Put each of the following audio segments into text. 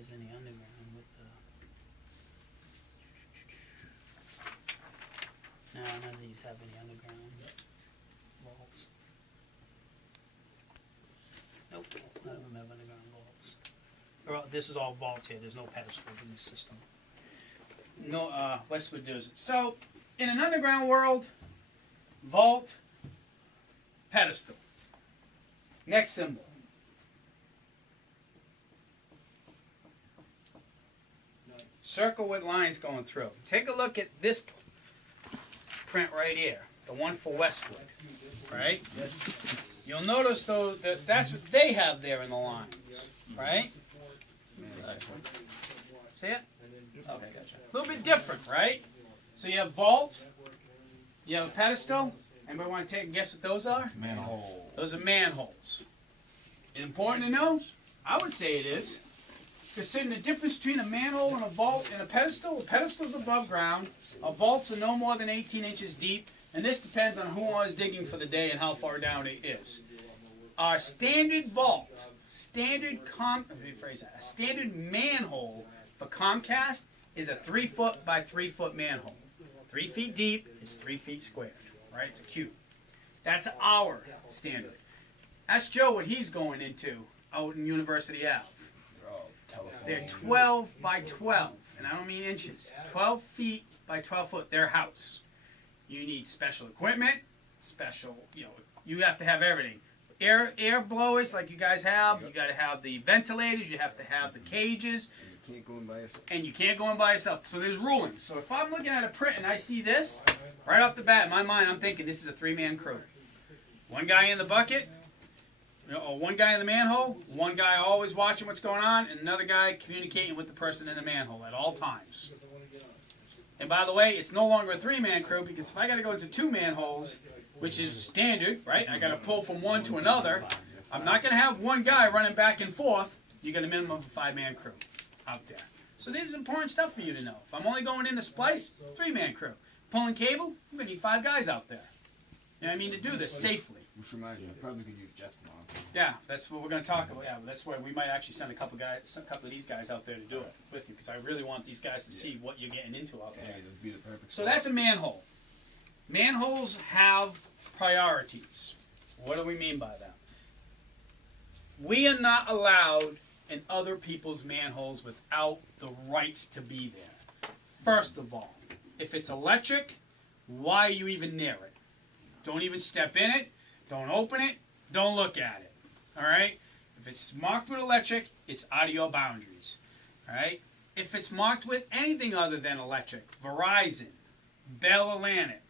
there's any underground with no, none of these have any underground vaults. Nope, none of them have underground vaults. This is all vaults here. There's no pedestals in this system. No, Westwood does it. So, in an underground world, vault, pedestal. Next symbol. Circle with lines going through. Take a look at this print right here, the one for Westwood, right? You'll notice though that that's what they have there in the lines, right? See it? Okay, gotcha. A little bit different, right? So you have vault, you have a pedestal. Anybody want to take a guess what those are? Manhole. Those are manholes. Important to know? I would say it is. Considering the difference between a manhole and a vault and a pedestal's above ground, a vault's are no more than 18 inches deep, and this depends on who was digging for the day and how far down it is. Our standard vault, a standard manhole for Comcast is a 3 foot by 3 foot manhole. 3 feet deep is 3 feet squared, right? It's a cube. That's our standard. Ask Joe what he's going into out in University Ave. They're 12 by 12, and I don't mean inches. 12 feet by 12 foot, their house. You need special equipment, you have to have everything. Air blowers like you guys have, you got to have the ventilators, you have to have the cages. You can't go in by yourself. And you can't go in by yourself. So there's rulings. So if I'm looking at a print and I see this, right off the bat, in my mind, I'm thinking this is a 3-man crew. One guy in the bucket, or one guy in the manhole, one guy always watching what's going on, and another guy communicating with the person in the manhole at all times. And by the way, it's no longer a 3-man crew, because if I got to go into 2 manholes, which is standard, right? I got to pull from one to another. I'm not going to have one guy running back and forth. You got a minimum of a 5-man crew out there. So this is important stuff for you to know. If I'm only going in to splice, 3-man crew. Pulling cable, I'm going to need 5 guys out there. You know what I mean? To do this safely. Which reminds me, I probably could use Jeff tomorrow. Yeah, that's what we're going to talk about. Yeah, that's where we might actually send a couple of these guys out there to do it with you, because I really want these guys to see what you're getting into out there. Yeah, that'd be the perfect. So that's a manhole. Manholes have priorities. What do we mean by that? We are not allowed in other people's manholes without the rights to be there. First of all, if it's electric, why are you even near it? Don't even step in it. Don't open it. Don't look at it. All right? If it's marked with electric, it's out of your boundaries. All right? If it's marked with anything other than electric, Verizon, Bell Atlantic,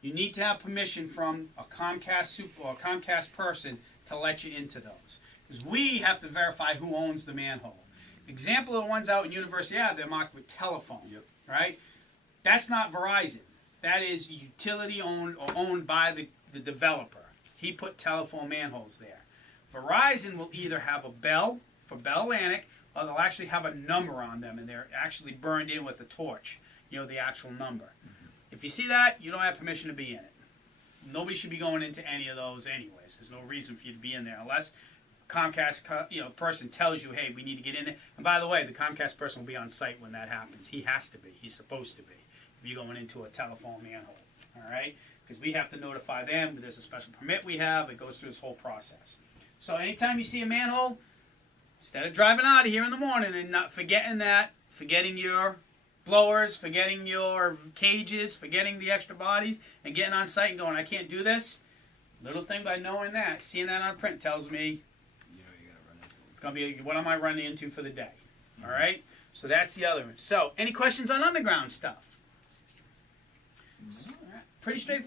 you need to have permission from a Comcast or a Comcast person to let you into those. Because we have to verify who owns the manhole. Example of the ones out in University Ave, they're marked with telephone. Yep. Right? That's not Verizon. That is utility owned or owned by the developer. He put telephone manholes there. Verizon will either have a bell for Bell Atlantic, or they'll actually have a number on them, and they're actually burned in with a torch. You know, the actual number. Mm-hmm. If you see that, you don't have permission to be in it. Nobody should be going into any of those anyways. There's no reason for you to be in there unless Comcast person tells you, hey, we need to get in there. And by the way, the Comcast person will be on site when that happens. He has to be. He's supposed to be. If you're going into a telephone manhole, all right? Because we have to notify them. There's a special permit we have. It goes through this whole process. So anytime you see a manhole, instead of driving out of here in the morning and not forgetting your blowers, forgetting your cages, forgetting the extra bodies, and getting on site and going, I can't do this. Little thing by knowing that, seeing that on print tells me, You gotta run into it. it's going to be, what am I running into for the day? All right? So that's the other one. So, any questions on underground stuff? All right. Pretty straightforward.